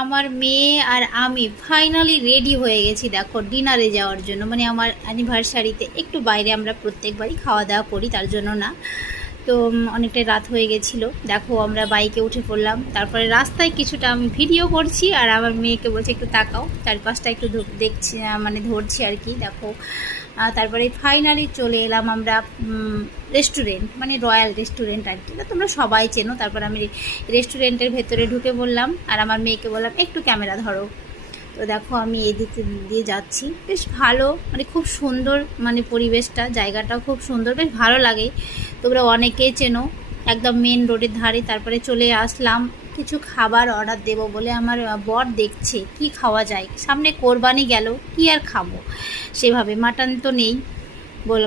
আমার মেয়ে আর আমি ফাইনালি রেডি হয়ে গেছি, দেখো ডিনারে যাওয়ার জন্য। মানে আমার অ্যানিভার্সারিতে একটু বাইরে আমরা প্রত্যেকবারই খাওয়া দাওয়া করি, তার জন্য না। তো অনেকটাই রাত হয়ে গেছিলো। দেখো আমরা বাইকে উঠে পড়লাম, তারপরে রাস্তায় কিছুটা আমি ভিডিও করছি আর আমার মেয়েকে বলছি একটু তাকাও, চারপাশটা একটু দেখছি, মানে ধরছি আর কি। দেখো তারপরে ফাইনালি চলে এলাম আমরা রেস্টুরেন্ট, মানে রয়্যাল রেস্টুরেন্ট আর কি, তোমরা সবাই চেনো। তারপর আমি রেস্টুরেন্টের ভেতরে ঢুকে বললাম আর আমার মেয়েকে বললাম একটু ক্যামেরা ধরো। তো দেখো আমি এদিক দিয়ে যাচ্ছি, বেশ ভালো, মানে খুব সুন্দর, মানে পরিবেশটা, জায়গাটাও খুব সুন্দর, বেশ ভালো লাগে। তোমরা অনেকেই চেনো, একদম মেন রোডের ধারে। তারপরে চলে আসলাম কিছু খাবার অর্ডার দেব বলে, আমার বর দেখছে কি খাওয়া যায়, সামনে কোরবানি গেল, কি আর খাবো সেভাবে। মাটন তো নেই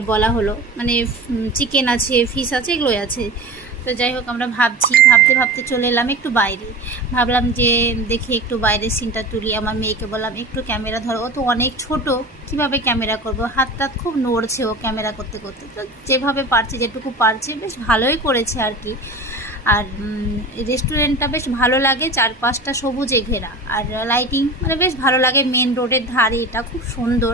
বলা হলো, মানে চিকেন আছে, ফিশ আছে, এগুলোই আছে। তো যাই হোক আমরা ভাবতে ভাবতে চলে এলাম একটু বাইরে। ভাবলাম যে দেখি একটু বাইরের সিনটা তুলি। আমার মেয়েকে বললাম একটু ক্যামেরা ধরো, ও তো অনেক ছোট, কিভাবে ক্যামেরা করব, হাত টাত খুব নড়ছে ও ক্যামেরা করতে করতে। তো যেভাবে পারছে, যেটুকু পারছে, বেশ ভালোই করেছে আর কি। আর রেস্টুরেন্টটা বেশ ভালো লাগে, চারপাশটা সবুজে ঘেরা, আর লাইটিং মানে বেশ ভালো লাগে। মেন রোডের ধারে, এটা খুব সুন্দর,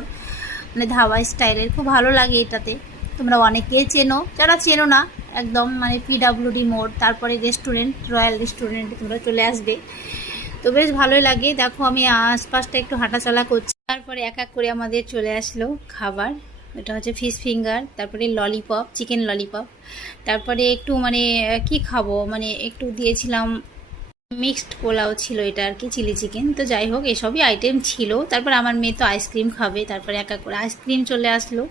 মানে ধাবা স্টাইলের, খুব ভালো লাগে এটাতে। তোমরা অনেকেই চেনো, যারা চেনো না একদম মানে পিডাব্লিউডি মোড়, তারপরে রেস্টুরেন্ট, রয়্যাল রেস্টুরেন্টে তোমরা চলে আসবে। তো বেশ ভালোই লাগে। দেখো আমি আশপাশটা একটু হাঁটাচলা করছি। তারপরে এক এক করে আমাদের চলে আসলো খাবার। এটা হচ্ছে ফিশ ফিঙ্গার, তারপরে ললিপপ, চিকেন ললিপপ। তারপরে একটু মানে কি খাবো, মানে একটু দিয়েছিলাম মিক্সড পোলাও ছিল এটা আর কি, চিলি চিকেন। তো যাই হোক এসবই আইটেম ছিল। তারপর আমার মেয়ে তো আইসক্রিম খাবে, তারপরে এক এক করে আইসক্রিম চলে আসলো।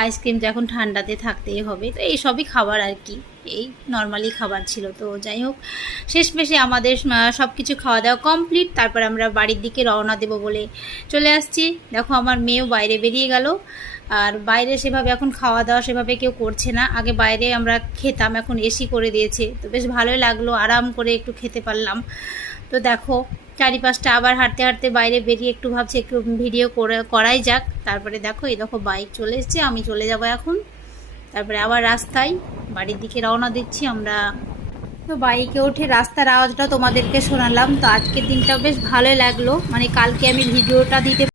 আইসক্রিম তো এখন ঠান্ডাতে থাকতেই হবে, তো এই সবই খাবার আর কি, এই নর্মালি খাবার ছিল। তো যাই হোক শেষমেশে আমাদের সব কিছু খাওয়া দাওয়া কমপ্লিট। তারপর আমরা বাড়ির দিকে রওনা দেব বলে চলে আসছি। দেখো আমার মেয়েও বাইরে বেরিয়ে গেল। আর বাইরে সেভাবে এখন খাওয়া দাওয়া সেভাবে কেউ করছে না, আগে বাইরে আমরা খেতাম, এখন এসি করে দিয়েছে। তো বেশ ভালোই লাগলো, আরাম করে একটু খেতে পারলাম। তো দেখো চারিপাশটা আবার হাঁটতে হাঁটতে বাইরে বেরিয়ে একটু ভাবছি একটু ভিডিও করাই যাক। তারপরে দেখো এই দেখো বাইক চলে এসছে, আমি চলে যাব এখন। তারপরে আবার রাস্তায় বাড়ির দিকে রওনা দিচ্ছি আমরা। তো বাইকে উঠে রাস্তার আওয়াজটা তোমাদেরকে শোনালাম। তো আজকের দিনটা বেশ ভালোই লাগলো, মানে কালকে আমি ভিডিওটা দিতে